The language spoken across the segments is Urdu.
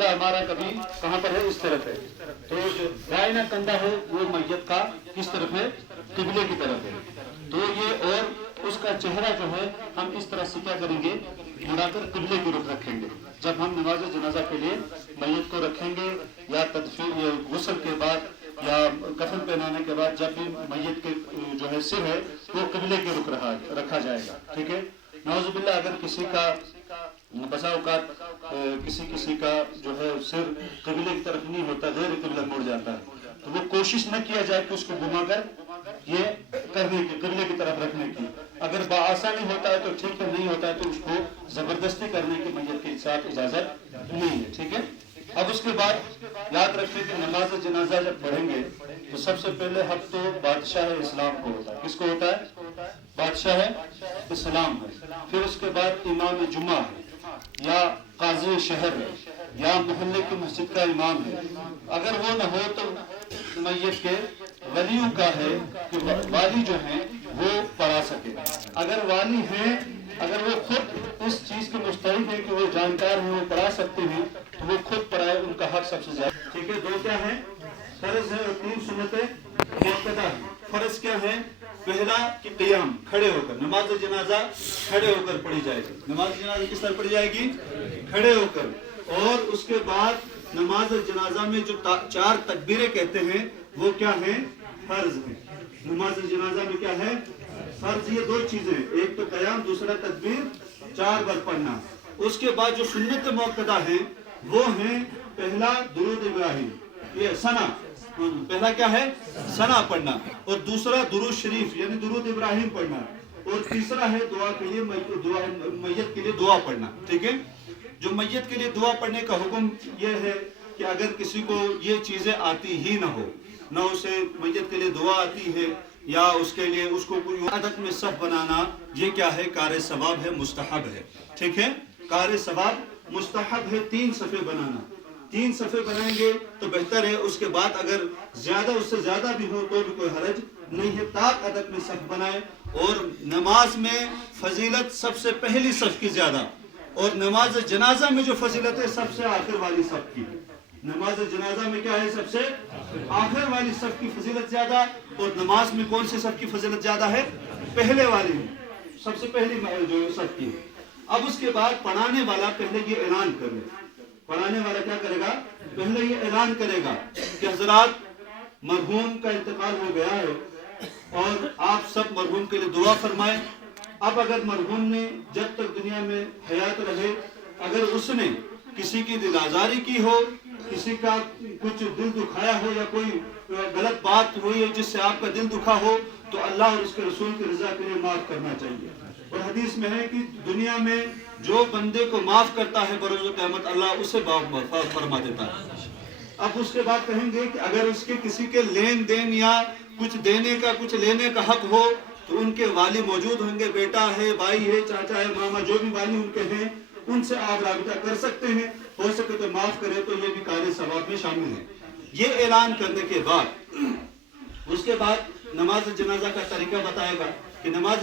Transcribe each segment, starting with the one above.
قبلہ ہمارا کبھی کہاں پر ہے؟ اس طرف ہے. تو جو دائنا کندھا ہے وہ میت کا کس طرف ہے؟ قبلے کی طرف ہے. تو یہ اور اس کا چہرہ جو ہے ہم اس طرح سے کیا کریں گے؟ مڑا کر قبلے کی رخ رکھیں گے. جب ہم نماز جنازہ کے لیے میت کو رکھیں گے یا تدفین یا غسل کے بعد یا کفن پہنانے کے بعد جب بھی میت کے جو ہے سر ہے وہ قبلے کی رخ رکھا جائے گا. ٹھیک ہے. نعوذ باللہ اگر کسی کا بسا اوقات کسی کا جو ہے سر قبلے کی طرف نہیں ہوتا، غیر قبلہ مڑ جاتا ہے، تو وہ کوشش نہ کیا جائے کہ اس کو گھما کر یہ کرنے کی قبلے کی طرف رکھنے کی. اگر بآسانی ہوتا ہے تو ٹھیک ہے، نہیں ہوتا ہے تو اس کو زبردستی کرنے کی میت کے ساتھ اجازت نہیں ہے. ٹھیک ہے. اب اس کے بعد یاد رکھیں کہ نماز جنازہ جب پڑھیں گے تو سب سے پہلے حق تو بادشاہ اسلام کو ہوتا ہے. کس کو ہوتا ہے؟ بادشاہ اسلام ہے. پھر اس کے بعد امام جمعہ ہے یا قاضی شہر ہے یا محلے کی مسجد کا امام ہے. اگر وہ نہ ہو تو میت کے ولیوں کا ہے کہ والی جو ہیں وہ پڑھا سکے. اگر والی ہیں، اگر وہ خود اس چیز کے مستحق ہیں کہ وہ جانکار ہیں، وہ پڑھا سکتے ہیں، تو وہ خود پڑھائے، ان کا حق سب سے زیادہ. ٹھیک ہے. 2 کیا ہیں؟ فرض ہے اور 3 سنتیں موقدہ ہیں. فرض کیا ہے؟ پہلا کہ قیام، کھڑے ہو کر نماز جنازہ کھڑے ہو کر پڑھی جائے گی. نماز جنازہ کس طرح پڑھی جائے گی؟ کھڑے ہو کر. اور اس کے بعد نماز جنازہ میں جو 4 تکبیریں کہتے ہیں وہ کیا ہیں؟ فرض ہیں. نماز جنازہ میں کیا ہے؟ فرض. یہ 2 چیزیں، ایک تو قیام، دوسرا تکبیر 4 بار پڑھنا. اس کے بعد جو سنت موقدہ ہیں وہ ہیں پہلا درود ابراہیم، یہ ثنا، پہلا کیا ہے؟ ثنا پڑھنا، اور دوسرا درود شریف یعنی درود ابراہیم پڑھنا، اور تیسرا ہے دعا کے لیے میت کے لیے دعا پڑھنا. ٹھیک ہے. جو میت کے لیے دعا پڑھنے کا حکم یہ ہے کہ اگر کسی کو یہ چیزیں آتی ہی نہ ہو، نہ اسے میت کے لیے دعا آتی ہے یا اس کے لیے اس کو کوئی عادت میں صف بنانا، یہ کیا ہے؟ کار ثواب ہے، مستحب ہے. ٹھیک ہے. کار ثواب مستحب ہے 3 صفحے بنانا. 3 صفحے بنائیں گے تو بہتر ہے. اس کے بعد اگر زیادہ اس سے زیادہ بھی ہو تو بھی کوئی حرج نہیں ہے. طاق عدد میں صف بنائے. اور نماز میں فضیلت سب سے پہلی صف کی زیادہ، اور نماز جنازہ میں جو فضیلت ہے سب سے آخر والی صف کی. نماز جنازہ میں کیا ہے؟ سب سے آخر والی صف کی فضیلت زیادہ. اور نماز میں کون سی صف کی فضیلت زیادہ ہے؟ پہلے والی میں، سب سے پہلی جو صف کی. اب اس کے بعد پڑھانے والا پہلے یہ اعلان کرے. پڑھانے والا کیا کرے گا؟ پہلے یہ اعلان کرے گا کہ حضرات مرحوم کا انتقال ہو گیا ہے اور آپ سب مرحوم کے لیے دعا فرمائیں. اب اگر مرحوم نے جب تک دنیا میں حیات رہے اگر اس نے کسی کی دل آزاری کی ہو، کسی کا کچھ دل دکھایا ہو یا کوئی غلط بات ہوئی ہے جس سے آپ کا دل دکھا ہو، تو اللہ اور اس کے رسول کی رضا کے لیے معاف کرنا چاہیے. اور حدیث میں ہے کہ دنیا میں جو بندے کو معاف کرتا ہے بروز قیامت اللہ اسے معاف فرما دیتا ہے. اب اس کے بعد کہیں گے کہ اگر اس کے کسی کے لین دین یا کچھ دینے کا کچھ لینے کا حق ہو تو ان کے والی موجود ہوں گے، بیٹا ہے، بھائی ہے، چاچا ہے، ماما، جو بھی والی ان کے ہیں ان سے آپ رابطہ کر سکتے ہیں. ہو سکے تو معاف کرے تو یہ بھی کار ثواب میں شامل ہے. یہ اعلان کرنے کے بعد اس کے بعد نماز جنازہ کا طریقہ بتائے گا کہ نماز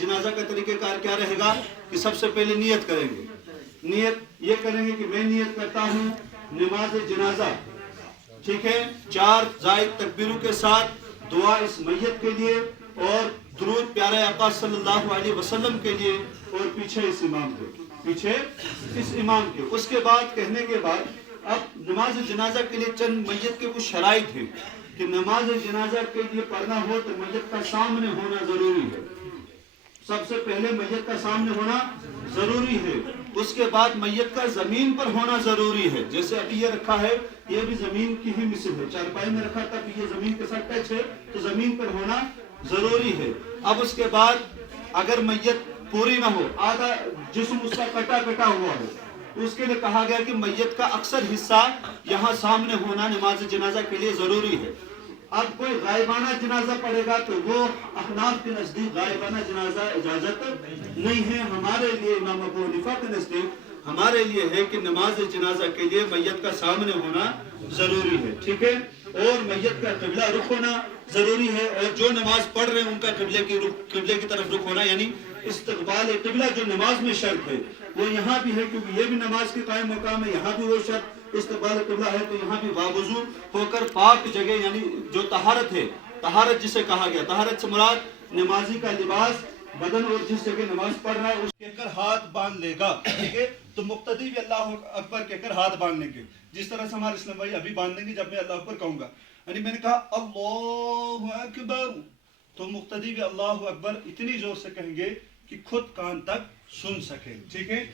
جنازہ کا طریقہ کار کیا رہے گا کہ سب سے پہلے نیت کریں گے. نیت یہ کریں گے کہ میں نیت کرتا ہوں نماز جنازہ، ٹھیک ہے، 4 زائد تکبیروں کے ساتھ دعا اس میت کے لیے اور درود پیارے آقا صلی اللہ علیہ وسلم کے لیے اور پیچھے اس امام کے. اس کے بعد کہنے کے بعد اب نماز جنازہ کے لیے چند میت کے کچھ شرائط ہیں کہ نماز جنازہ کے لیے پڑھنا ہو تو میت کا سامنے ہونا ضروری ہے. سب سے پہلے میت کا سامنے ہونا ضروری ہے. اس کے بعد میت کا زمین پر ہونا ضروری ہے. جیسے ابھی یہ رکھا ہے یہ بھی زمین کی ہی مثل ہے، چارپائی میں رکھا تھا یہ زمین کے ساتھ ٹچ ہے تو زمین پر ہونا ضروری ہے. اب اس کے بعد اگر میت پوری نہ ہو، آدھا جسم اس کا کٹا ہوا ہو، تو اس کے لیے کہا گیا کہ میت کا اکثر حصہ یہاں سامنے ہونا نماز جنازہ کے لیے ضروری ہے. اب کوئی غائبانہ جنازہ پڑھے گا تو وہ احناف کے نزدیک غائبانہ جنازہ اجازت نہیں ہے. ہمارے لیے امام ابو حنیفہ کے نزدیک ہمارے لیے ہے کہ نماز جنازہ کے لیے میت کا سامنے ہونا ضروری ہے. ٹھیک ہے. اور میت کا قبلہ رخ ہونا ضروری ہے، اور جو نماز پڑھ رہے ہیں ان کا قبلے کی طرف رخ ہونا یعنی استقبال قبلہ جو نماز میں شرط ہے وہ یہاں بھی ہے، کیونکہ یہ بھی نماز کے قائم مقام ہے، یہاں بھی وہ شرط استقبال قبلہ ہے تو یہاں بھی باوضو ہو کر پاک جگہ یعنی جو طہارت ہے، طہارت جسے کہا گیا، طہارت سے مراد نمازی کا لباس، بدن اور جس جگہ نماز پڑھ رہا ہے اس کہہ کر ہاتھ باندھ لے گا، ٹھیک ہے؟ تو مقتدی بھی اللہ اکبر کہہ کر ہاتھ باندھ لیں گے، جس طرح سے ہمارے اسلام بھائی ابھی باندھ لیں گے جب میں اللہ اکبر کہوں گا، یعنی میں نے کہا اللہ اکبر تو مقتدی بھی اللہ اکبر اتنی زور سے کہیں گے کہ خود کان تک سن سکے، ٹھیک ہے؟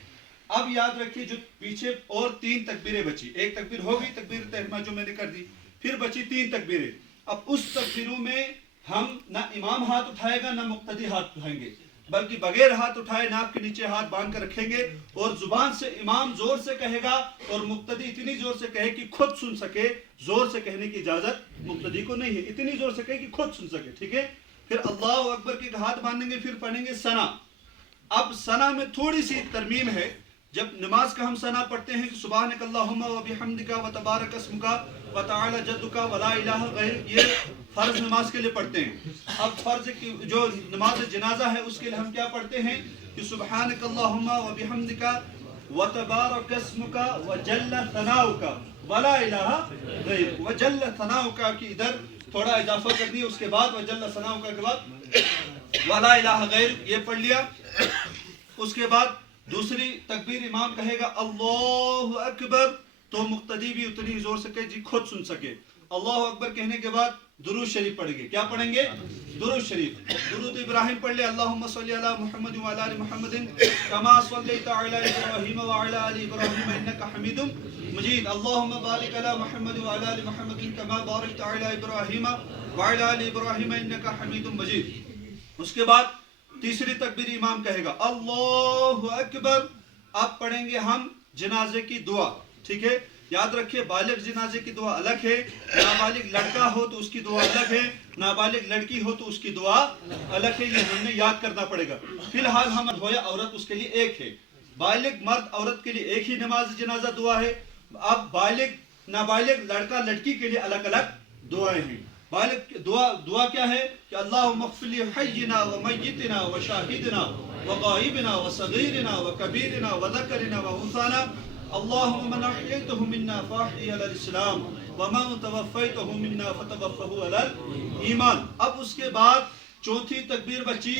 اب یاد رکھیے جو پیچھے اور 3 تکبیریں بچی، ایک تکبیر ہو گئی تکبیر تحریمہ جو میں نے کر دی، پھر بچی 3 تکبیریں، اب اس تکبیروں میں ہم نہ امام ہاتھ اٹھائے گا نہ مقتدی ہاتھ اٹھائیں گے، بلکہ بغیر ہاتھ اٹھائے ناک کے نیچے ہاتھ باندھ کر رکھیں گے، اور زبان سے امام زور سے کہے گا اور مقتدی اتنی زور سے کہے کہ خود سن سکے، زور سے کہنے کی اجازت مقتدی کو نہیں ہے، اتنی زور سے کہے کہ خود سن سکے، ٹھیک ہے؟ پھر اللہ اکبر کے ہاتھ باندھیں گے، پھر پڑھیں گے ثنا۔ اب ثنا میں تھوڑی سی ترمیم ہے، جب نماز کا ہم ثنا پڑھتے ہیں کہ سبحانک اللہم و بحمدک و تبارک اسمک و تعالی جدک و لا الہ غیرک، یہ فرض نماز کے لیے پڑھتے ہیں۔ اب فرض کی جو نماز جنازہ ہے اس کے لیے ہم کیا پڑھتے ہیں کہ سبحانک اللہم و بحمدک و تبارک اسمک و جل ثناؤک و لا الہ غیرک، و جل ثناؤک کی ادھر تھوڑا اضافہ کر دیا، اس کے بعد و جل ثناؤک کے بعد و لا الہ غیرک یہ پڑھ لیا۔ اس کے بعد دوسری تکبیر امام کہے گا اللہ اکبر تو مقتدی بھی اتنی زور سے کہے جی خود سن سکے۔ اللہ اکبر کہنے کے بعد درود شریف پڑھیں گے، کیا پڑھیں گے؟ درود شریف، درود ابراہیم پڑھ لے، اللہم صلی علی محمد وعلی آل محمد کما صلیت علی ابراہیم وعلی آل ابراہیم انک حمید مجید، اللہم بارک علی محمد وعلی آل محمد کما بارکت علی ابراہیم وعلی آل ابراہیم انک حمید مجید۔ اس کے بعد تیسری تکبیر امام کہے گا اللہ اکبر، اب پڑھیں گے ہم جنازے کی دعا، ٹھیک ہے؟ یاد رکھیے بالغ جنازے کی دعا الگ ہے، نابالغ لڑکا ہو تو اس کی دعا الگ ہے، نابالغ لڑکی ہو تو اس کی دعا الگ ہے، یہ ہم نے یاد کرنا پڑے گا۔ فی الحال ہم ہویا عورت اس کے لیے ایک ہے، بالغ مرد عورت کے لیے ایک ہی نماز جنازہ دعا ہے، اب بالغ نابالغ لڑکا لڑکی کے لیے الگ الگ دعائیں ہیں۔ بالغ دعا کیا ہے کہ اللہم اغفر لی حینا و میتنا و شاہدنا و غائبنا و صغیرنا و کبیرنا و ذکرنا و انثانا، اللہم من احییتہ منا فاحیہ علی الاسلام ومن توفیتہ منا فتوفہ علی الایمان۔ اب اس کے بعد چوتھی تکبیر بچی،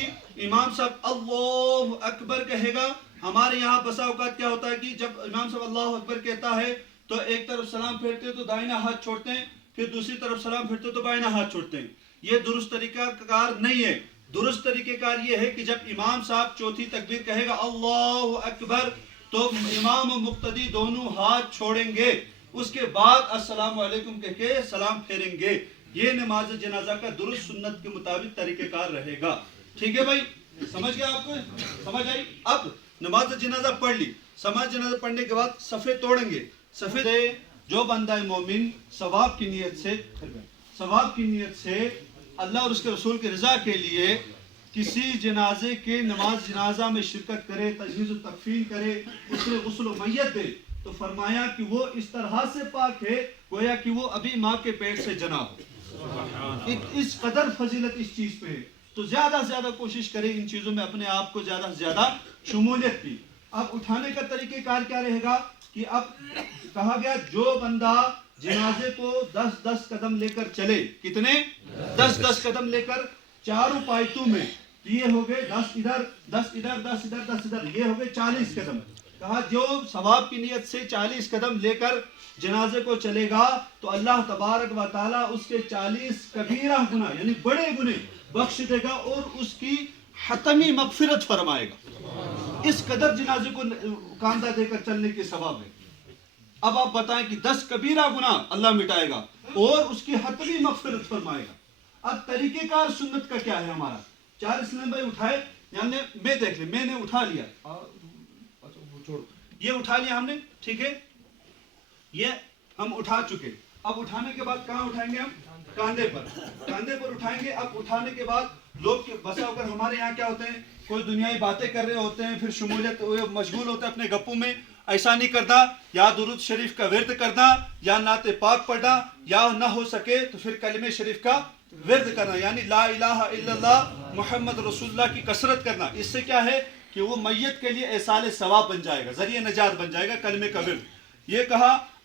امام صاحب اللہ اکبر کہے گا۔ ہمارے یہاں بسا اوقات کیا ہوتا ہے کہ جب امام صاحب اللہ اکبر کہتا ہے تو ایک طرف سلام پھیرتے تو دائنا ہاتھ چھوڑتے ہیں، پھر دوسری طرف سلام پھیرتے تو بائنا ہاتھ چھوڑتے ہیں، یہ درست طریقہ کار نہیں ہے۔ درست طریقہ کار یہ ہے کہ جب امام صاحب چوتھی تکبیر کہے گا اللہ اکبر تو امام و مقتدی دونوں ہاتھ چھوڑیں گے، اس کے بعد السلام علیکم کہہ کے سلام پھیریں گے، یہ نماز جنازہ کا درست سنت کے مطابق طریقہ کار رہے گا، ٹھیک ہے بھائی؟ سمجھ گیا آپ کو؟ سمجھ آئی؟ اب نماز جنازہ پڑھ لی، نماز جنازہ پڑھنے کے بعد صفے توڑیں گے، صفے جو بندہ مومن ثواب کی نیت سے اللہ اور اس کے رسول کی رضا کے لیے کسی جنازے کے نماز جنازہ میں شرکت کرے، تجہیز و تکفین کرے، اس میں غسل و میت دے، تو فرمایا کہ وہ اس طرح سے پاک ہے گویا کہ وہ ابھی ماں کے پیٹ سے جنا ہو۔ اس قدر فضیلت اس چیز پہ ہے، تو زیادہ سے زیادہ کوشش کرے ان چیزوں میں اپنے آپ کو زیادہ سے زیادہ شمولیت کی۔ اب اٹھانے کا طریقہ کار کیا رہے گا کہ اب کہا گیا جو بندہ جنازے کو 10 قدم لے کر چلے، کتنے؟ 10 قدم لے کر چاروں پایتوں میں، یہ ہو گئے 10 ادھر 10 ادھر 10 ادھر 10 ادھر، یہ ہو گئے 40 قدم۔ کہا جو ثواب کی نیت سے 40 قدم لے کر جنازے کو چلے گا تو اللہ تبارک و تعالیٰ اس کے 40 کبیرہ گناہ یعنی بڑے گناہ بخش دے گا اور اس کی حتمی مغفرت فرمائے گا۔ اس قدر جنازے کو کاندھا دے کر چلنے کے ثواب ہے۔ اب آپ بتائیں کہ 10 کبیرہ گناہ اللہ مٹائے گا اور اس کی حتمی مغفرت فرمائے گا۔ اب طریقہ کار سنت کا کیا ہے ہمارا؟ 4 اسلام بھائی اٹھائے، یعنی میں دیکھ لیں، میں نے اٹھا لیا، یہ اٹھا لیا ہم نے، ٹھیک ہے؟ یہ ہم اٹھا چکے۔ اب اٹھانے کے بعد کہاں اٹھائیں گے ہم؟ کاندھے پر اٹھائیں گے۔ اب اٹھانے کے بعد لوگ بسا اگر ہمارے یہاں کیا ہوتے ہیں، کوئی دنیائی باتیں کر رہے ہوتے ہیں، پھر شمولیت مشغول ہوتا ہے اپنے گپوں میں، ایسا نہیں کرنا، یا درود شریف کا ورد کرنا، یا نعت پاک پڑھنا، یا نہ ہو سکے تو پھر کلمہ شریف کا ورد کرنا، یعنی لا الہ الا اللہ محمد رسول اللہ کی کثرت کرنا۔ اس سے کیا ہے کہ وہ میت کے لیے ایصال ثواب بن جائے گا، ذریعہ نجات بن جائے گا، کلمے کا ورد۔ یہ کہا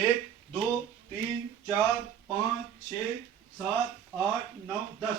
1 2 3 4 5 6 7 8 9 10।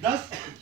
10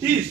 30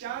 4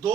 2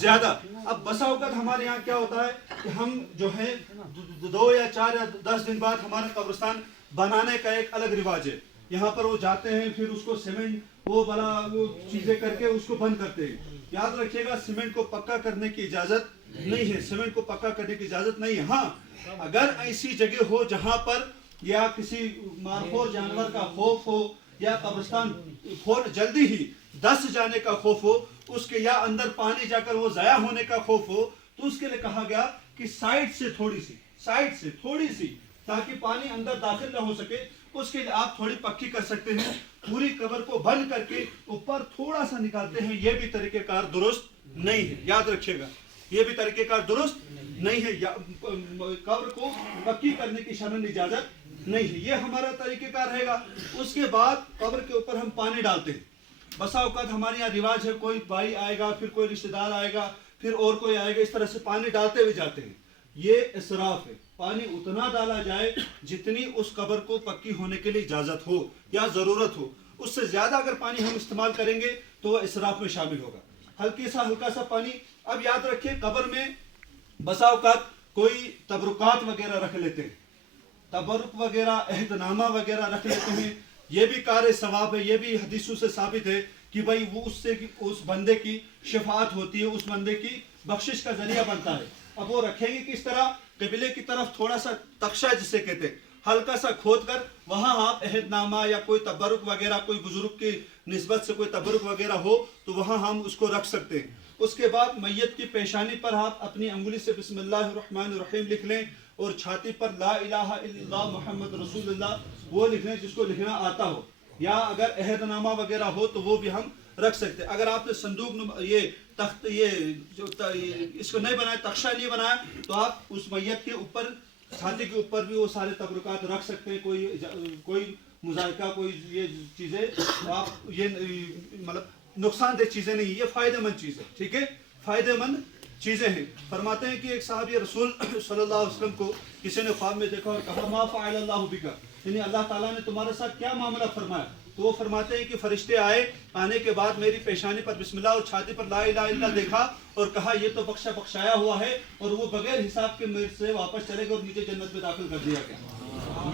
زیادہ. اب بسا اوقات ہمارے یہاں کیا ہوتا ہے کہ ہم جو ہے 2 یا 4 یا 10 دن بعد ہمارا قبرستان بنانے کا ایک الگ رواج ہے. یہاں پر وہ جاتے ہیں پھر اس کو سیمنٹ وہ چیزیں کر کے اس کو بند کرتے ہیں. یاد رکھیے گا سیمنٹ کو پکا کرنے کی اجازت نہیں ہے. سیمنٹ کو پکا کرنے کی اجازت نہیں ہے. ہاں اگر ایسی جگہ ہو جہاں پر یا کسی مارخور جانور کا خوف ہو یا قبرستان جلدی ہی دس جانے کا خوف ہو, اس کے یا اندر پانی جا کر وہ ضائع ہونے کا خوف ہو, تو اس کے لیے کہا گیا کہ سائڈ سے تھوڑی سی تاکہ پانی اندر داخل نہ ہو سکے, اس کے لیے آپ تھوڑی پکی کر سکتے ہیں. پوری قبر کو بند کر کے اوپر تھوڑا سا نکالتے ہیں, یہ بھی طریقہ کار درست نہیں ہے. یاد رکھیے گا یہ بھی طریقہ کار درست نہیں ہے. قبر کو پکی کرنے کی شرعاً اجازت نہیں ہے. یہ ہمارا طریقہ کار رہے گا. اس کے بعد قبر کے اوپر ہم پانی ڈالتے ہیں. بسا اوقات ہمارے یہاں رواج ہے کوئی بھائی آئے گا, پھر کوئی رشتہ دار آئے گا, پھر اور کوئی آئے گا, اس طرح سے پانی ڈالتے ہوئے جاتے ہیں. یہ اسراف ہے. پانی اتنا ڈالا جائے جتنی اس قبر کو پکی ہونے کے لیے اجازت ہو یا ضرورت ہو. اس سے زیادہ اگر پانی ہم استعمال کریں گے تو وہ اسراف میں شامل ہوگا. ہلکا سا پانی. اب یاد رکھیں قبر میں بسا اوقات کوئی تبرکات وغیرہ رکھ لیتے ہیں, تبرک وغیرہ عہد نامہ وغیرہ رکھ لیتے ہیں. یہ بھی کار ثواب ہے. یہ بھی حدیثوں سے ثابت ہے کہ بھائی وہ اس بندے کی شفاعت ہوتی ہے, اس بندے کی بخشش کا ذریعہ بنتا ہے. اب وہ رکھیں گے کس طرح؟ قبلے کی طرف تھوڑا سا تخشہ جسے کہتے ہیں, ہلکا سا کھود کر وہاں آپ عہد نامہ یا کوئی تبرک وغیرہ, کوئی بزرگ کی نسبت سے کوئی تبرک وغیرہ ہو تو وہاں ہم اس کو رکھ سکتے ہیں. اس کے بعد میت کی پیشانی پر آپ اپنی انگلی سے بسم اللہ الرحمن الرحیم لکھ لیں, اور چھاتی پر لا الہ الا اللہ محمد رسول اللہ وہ لکھ لیں جس کو لکھنا آتا ہو, یا اگر عہد نامہ وغیرہ ہو تو وہ بھی ہم رکھ سکتے ہیں. اگر آپ نے صندوق یہ تخت اس کو نہیں بنایا, تخشہ نہیں بنایا, تو آپ اس میت کے اوپر چھاتی کے اوپر بھی وہ سارے تبرکات رکھ سکتے ہیں. کوئی مذائقہ, کوئی یہ چیزیں آپ یہ مطلب نقصان دہ چیزیں نہیں, یہ فائدہ مند چیز ہے. ٹھیک ہے, فائدہ مند چیزیں ہیں. فرماتے ہیں کہ ایک صحابی رسول صلی اللہ علیہ وسلم کو کسی نے خواب میں دیکھا اور کہا ما فعل اللہ بک, یعنی اللہ تعالیٰ نے تمہارے ساتھ کیا معاملہ فرمایا؟ تو وہ فرماتے ہیں کہ فرشتے آنے کے بعد میری پیشانی پر بسم اللہ اور چھاتی پر لا الہ الا اللہ دیکھا اور کہا یہ تو بخشایا ہوا ہے, اور وہ بغیر حساب کے میرے سے واپس چلے گا اور مجھے جنت میں داخل کر دیا گیا.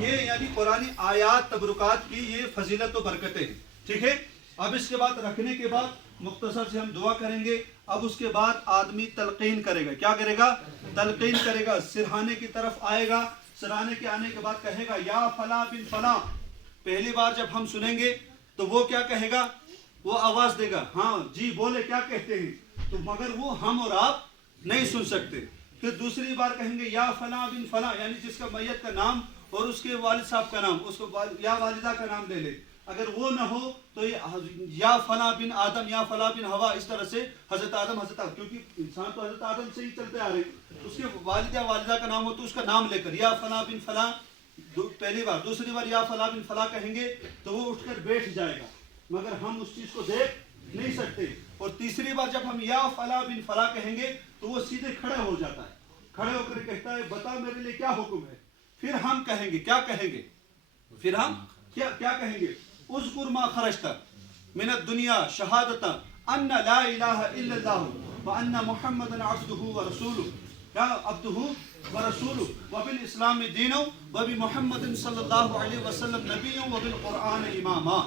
یہ یعنی قرآنی آیات تبرکات کی یہ فضیلت و برکتیں ہیں. ٹھیک ہے. اب اس کے بعد رکھنے کے بعد مختصر سے ہم دعا کریں گے. اب اس کے بعد آدمی تلقین کرے گا. کیا کرے گا؟ تلقین کرے گا. سرہانے کی طرف آئے گا. سرہانے کے آنے کے بعد کہے گا یا فلاں بن فلاں. پہلی بار جب ہم سنیں گے تو وہ کیا کہے گا؟ وہ آواز دے گا, ہاں جی بولے کیا کہتے ہیں, تو مگر وہ ہم اور آپ نہیں سن سکتے. پھر دوسری بار کہیں گے یا فلاں بن فلاں, یعنی جس کا میت کا نام اور اس کے والد صاحب کا نام, اس کو یا والدہ کا نام لے لے. اگر وہ نہ ہو تو یا فلاں بن آدم یا فلاں بن ہوا, اس طرح سے حضرت آدم کیونکہ انسان تو حضرت آدم سے ہی چلتے آ رہے, اس کے والد یا والدہ کا نام ہو تو اس کا نام لے کر یا فلاں بن فلاں پہلی بار. دوسری بار یا فلاں بن فلاں کہیں گے تو وہ اٹھ کر بیٹھ جائے گا, مگر ہم اس چیز کو دیکھ نہیں سکتے. اور تیسری بار جب ہم یا فلاں بن فلاں کہیں گے تو وہ سیدھے کھڑے ہو جاتا ہے, کھڑے ہو کر کہتا ہے بتا میرے لیے کیا حکم ہے. پھر ہم کہیں گے, کیا کہیں گے؟ پھر ہم کیا کہیں گے؟ اذکر ما خرجت من الدنیا شہادتا ان لا الہ الا اللہ وان محمدا عبدہ ورسولہ, یا عبدہ ورسولہ وبالاسلام دینا وبمحمد صلی اللہ علیہ وسلم نبی وبالقرآن اماما.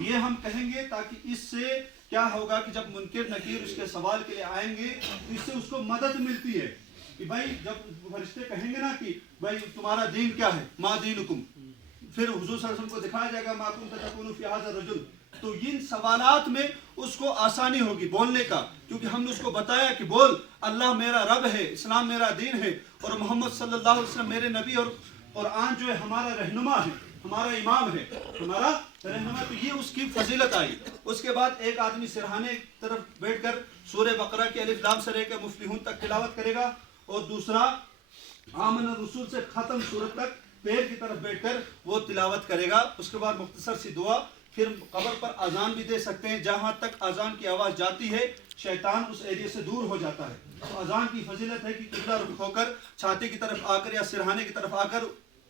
یہ ہم کہیں گے تاکہ اس سے کیا ہوگا کہ جب منکر نکیر اس کے سوال کے لیے آئیں گے تو اس سے اس کو مدد ملتی ہے کہ بھائی جب فرشتے کہیں گے نا کہ بھائی تمہارا دین کیا ہے, ما دینکم, پھر حضور صلی اللہ علیہ وسلم کو دکھایا جائے گا ما کنت تقول فی ھذا الرجل, تو ان سوالات میں اس کو آسانی ہوگی بولنے کا, کیونکہ ہم نے اس کو بتایا کہ بول اللہ میرا رب ہے, اسلام میرا دین ہے, اور محمد صلی اللہ علیہ وسلم میرے نبی, اور قرآن جو ہے ہمارا رہنما ہے, ہمارا امام ہے, ہمارا رہنما. تو یہ اس کی فضیلت آئی. اس کے بعد ایک آدمی سرہانے طرف بیٹھ کر سورہ بقرہ کی الف لام سے لے کر مفلحون تک تلاوت کرے گا, اور دوسرا آمن الرسول سے ختم سورت تک پیر کی طرف بیٹھ کر وہ تلاوت کرے گا. اس کے بعد مختصر سی دعا. پھر قبر پر اذان بھی دے سکتے ہیں, جہاں تک اذان کی آواز جاتی ہے شیطان اس ایریا سے دور ہو جاتا ہے. تو اذان کی فضیلت ہے کہ قبلہ رخ ہو کر چھاتی کی طرف آ کر یا سرہانے کی طرف آ کر